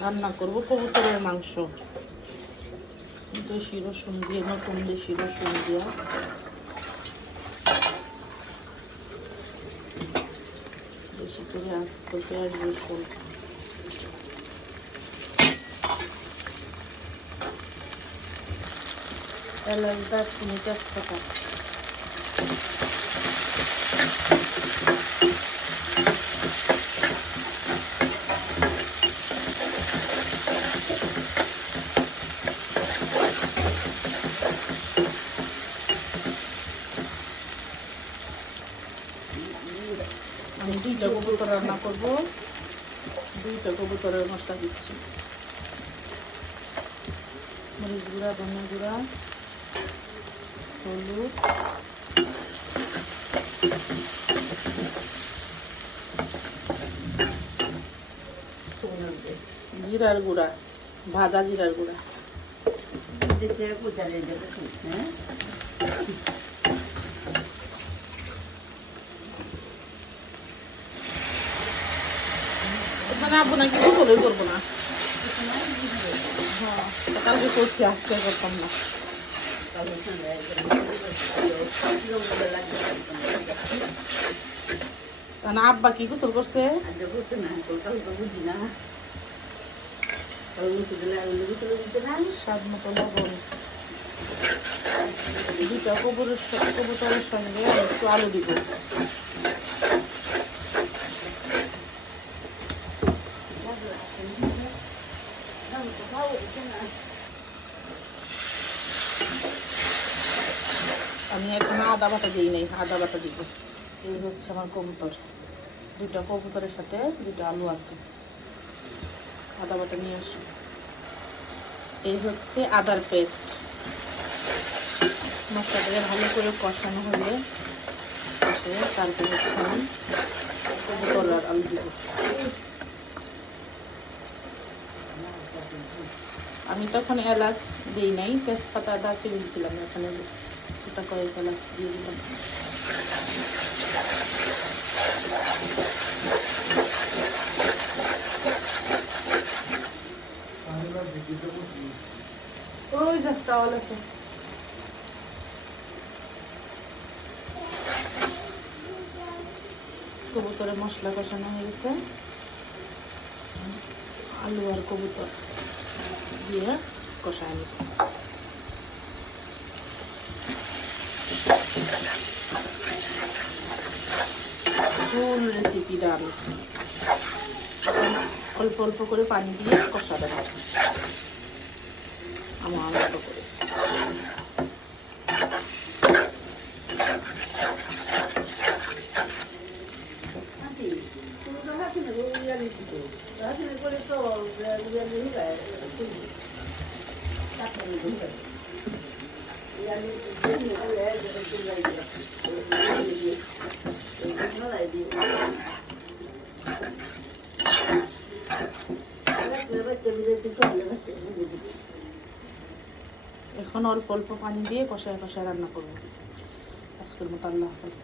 রান্না করব কবুতরের মাংস। দেশি রসুন দিয়ে, নতুন দেশি রসুন দিয়া। বেশি করে আস্ত পেঁয়াজ রসুন। এলাচ, দারচিনি, তেজপাতা। আমি দুইটা কবুতর রান্না করব। দুইটা কবুতরের মশলা দিচ্ছি। মরিচ গুঁড়া, ধনিয়া গুঁড়া, হলুদ। জিরার গুঁড়া, ভাজা জিরার গুঁড়া। এখানে আব্বু নাকি গোসলই করব না। হ্যাঁ কালকে করছি আজকে করতাম না। না আব্বা কি গোসল করছে? স্বাদ মতো লবণ। দুটা কবুরের কবুতরের সঙ্গে একটু আলু দিব। আমি এখন আদা বাটা দিই নাই, আদা বাটা দিব। এই হচ্ছে আমার কবুতর। দুটা কবুতরের সাথে দুটো আলু আছে। আদা বাটা নিয়ে আসি। এই হচ্ছে আদার পেস্ট মশলাটাকে ভালো করে কষানো হলে কষে তারপরে কবুতর আর আলু দিব। আমি তখন এলাচ দিই নাই, তেজপাতা, দারচিনি দিয়েছিলাম এখানে। সেটা কয়েক এলাচ দিয়ে দিলাম কবুতরের মশলা কষানো হয়ে গেছে আলু আর কবুতর দিয়ে কষায় নিতে ফুল রেসিপি ডাল অল্প অল্প করে পানি দিয়ে কষাতে হবে। আমার মতো করে। এখন অল্প অল্প পানি দিয়ে কষায় কষায় রান্না করব। আজকের মতো আল্লাহ হাফেজ।